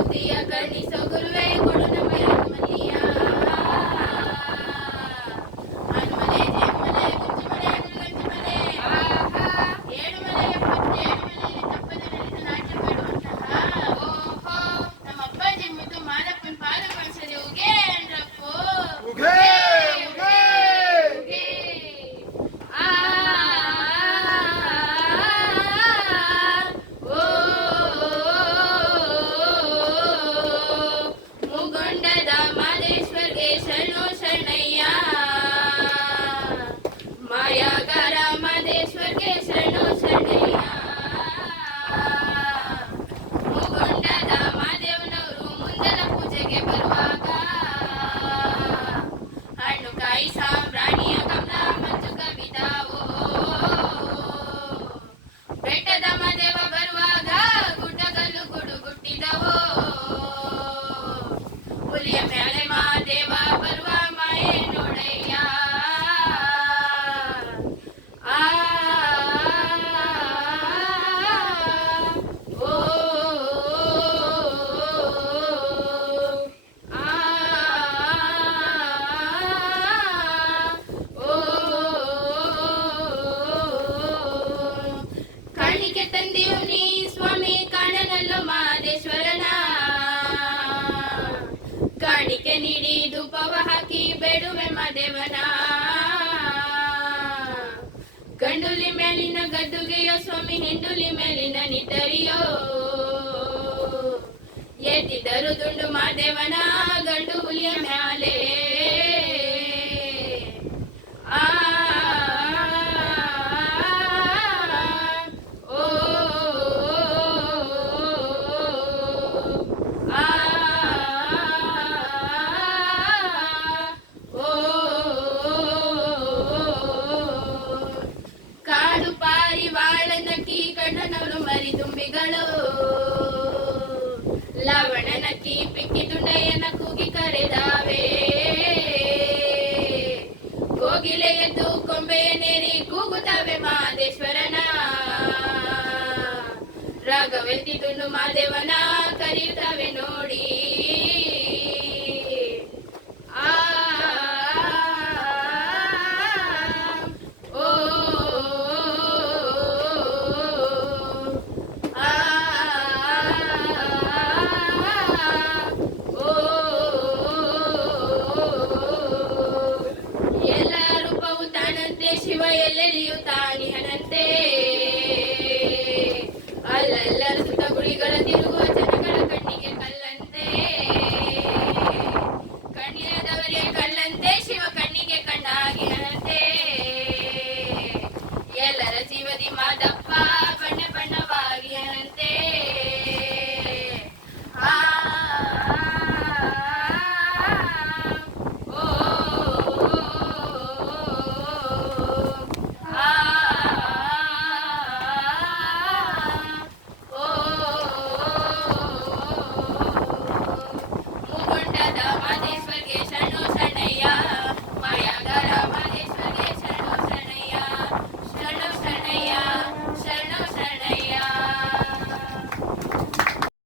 ಬುದ್ಧಿಯ ಕರ್ಣಿಸೋ ಗುರುವೇ ಕೊಡು ನಮಗೆ ಮಲ್ಲಿಯ ಹನುಮನೆ ಜಯಮನೆ ಗುಂಜಮನೆ ಗುರುಗಂಜಮನೆ ಏಳು ಮನೆಗೆ ಏಳು ಮನೆಯಲ್ಲಿ ತಪ್ಪದೆ ನಡೆದ ನಾಟ್ಯ ಬೇಡುವಂತಹ ನಮ್ಮ ಅಪ್ಪಾಜಿ ಮುದ್ದು ಮಾದಪ್ಪನ ಪಾದ ಕಳಿಸಲಿ ಉಗೇ ಅಂದ್ರಪ್ಪು ಉಗೇ ಉಗೇ ಉಗೇ ಮುಗೊಂಡದ ಮಾದೇಶ್ವರ್ಗೆ ಶರಣು ಶರಣಯ್ಯ ಮಾಯಾಗಾರ ಮಾದೇಶ್ವರ್ಗೆ ಶರಣು ಶರಣಯ್ಯ ಮುಗೊಂಡದ ಮಾದೇವನವರು ಮುಂದಲ ಪೂಜೆಗೆ ಬರುವಾಗ ಹಣ್ಣು ಕಾಯಿ ಸಾಂಬ್ರಾಣಿಯ ಕಮಲ ಮಂಜು ಕವಿತಾವೋ ಬೆಟ್ಟದ ಮದೇವ ಬರುವಾಗ ಗುಡ್ಡಗಲ್ಲು ಗುಡುಗುಟ್ಟಿದವೋ ಹುಲಿಯ ಮ್ಯಾಲೆ ಮಾದೇವ ಬರುವ ಮಾಯೆ ನೋಡಯ್ಯ ಆ ಓ ಆ ಕಾಣಿಕೆ ತಂದೆಯು ನೀ ಸ್ವಾಮಿ ಕಾಣನಲ್ಲೋ ಮಾದೇಶ್ವರನ ಕಾಣಿಕೆ ನೀಡಿ ಧೂಪವ ಹಾಕಿ ಬೇಡುವೆ ಮಾದೇವನ ಗಂಡುಲಿ ಮೇಲಿನ ಗದ್ದುಗೆಯೋ ಸ್ವಾಮಿ ಹೆಂಡುಲಿ ಮೇಲಿನ ನಿದ್ದರಿಯೋ ಎತ್ತಿದರು ದುಂಡು ಮಾದೇವನ ಗಂಡು ಹುಲಿಯ ಮ್ಯಾಲೆ ಆ ಓ ಆ ಓ ಕಾಡು ಪಾರಿವಾಳನಕ್ಕಿ ಕಣ್ಣನವರು ಮರಿದುಂಬಿಗಳು ಲವಣನಕ್ಕಿ ಪಿಕ್ಕಿ ದುಂಡಯ್ಯನ ಕೂಗಿ ಕರೆದಾವೆ ಕೋಗಿಲೆ ಎದ್ದು ಕೊಂಬೆಯ ನೇರಿ ಕೂಗುತ್ತವೆ ಮಾದೇಶ್ವರನ ರಾಘವೆತ್ತಿ ದುಂಡು ಮಾದೇವನ ಕರೆಯುತ್ತವೆ ನೋಡಿ